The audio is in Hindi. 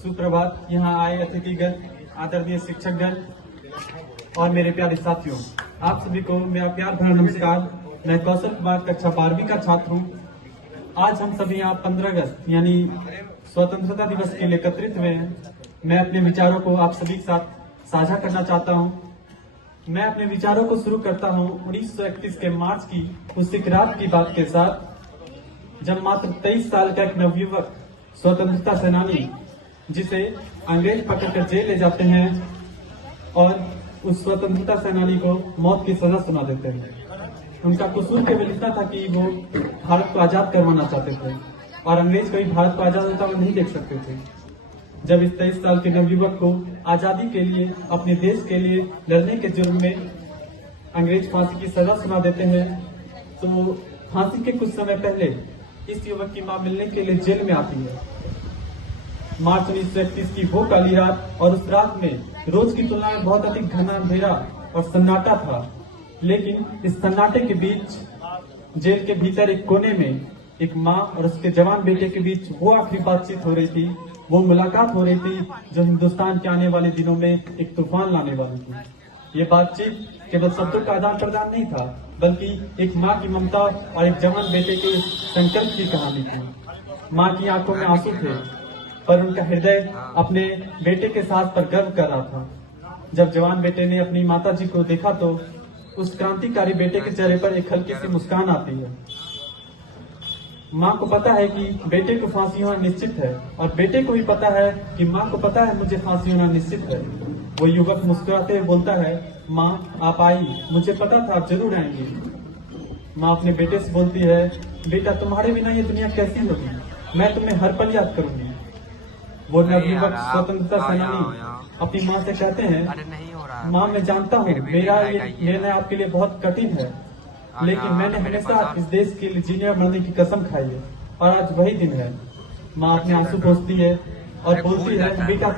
सुप्रभात। यहाँ आए अतिथिगण, आदरणीय शिक्षकगण और मेरे प्यारे साथियों, आप सभी को मेरा प्यार भरा नमस्कार। मैं कौशल कुमार, कक्षा 12वीं का छात्र हूँ। आज हम सभी यहाँ 15 अगस्त यानी स्वतंत्रता दिवस के लिए एकत्रित हुए हैं। मैं अपने विचारों को आप सभी के साथ साझा करना चाहता हूँ। मैं अपने विचारों को शुरू करता हूँ 1931 के मार्च की उस एक रात की बात के साथ, जब मात्र 23 साल का एक नवयुवक स्वतंत्रता सेनानी, जिसे अंग्रेज पकड़कर जेल ले जाते हैं और उस स्वतंत्रता सेनानी को मौत की सजा सुना देते हैं। उनका कसूर केवल इतना था कि वो भारत को आजाद करवाना चाहते थे और अंग्रेज कभी भारत को आजाद होता हुआ नहीं देख सकते थे। जब इस 23 साल के नवयुवक को आजादी के लिए, अपने देश के लिए लड़ने के जुर्म में अंग्रेज फांसी की सजा सुना देते हैं, तो फांसी के कुछ समय पहले इस युवक की मां मिलने के लिए जेल में आती है। मार्च 1931 की वो काली रात, और उस रात में रोज की तुलना में बहुत अधिक घना अंधेरा और सन्नाटा था। लेकिन इस सन्नाटे के बीच जेल के भीतर एक कोने में एक माँ और उसके जवान बेटे के बीच वो आखिरी बातचीत हो रही थी, वो मुलाकात हो रही थी जो हिंदुस्तान के आने वाले दिनों में एक तूफान लाने वाली थी। ये बातचीत केवल शब्दों का आदान प्रदान नहीं था, बल्कि एक माँ की ममता और एक जवान बेटे के संकल्प की कहानी थी। माँ की आंखों में आंसू थे, पर उनका हृदय अपने बेटे के साहस पर गर्व कर रहा था। जब जवान बेटे ने अपनी माता जी को देखा तो उस क्रांतिकारी बेटे के चेहरे पर एक हल्की सी मुस्कान आती है। माँ को पता है कि बेटे को फांसी होना निश्चित है, और बेटे को भी पता है कि माँ को पता है मुझे फांसी होना निश्चित है। वो युवक मुस्कुराते हुए बोलता है, माँ आप आई, मुझे पता था आप जरूर आएंगी। माँ अपने बेटे से बोलती है, बेटा तुम्हारे बिना ये दुनिया कैसी होगी, मैं तुम्हें हर पल याद करूंगी। वो नवयुवक स्वतंत्रता सेनानी अपनी माँ से कहते हैं, माँ मैं जानता हूँ मेरा ये निर्णय आपके लिए बहुत कठिन है, लेकिन मैंने हमेशा इस देश के लिए जीने और मरने की कसम खाई है, और आज वही दिन है। माँ अपने आंसू पोंछती है और बोलती है, बेटा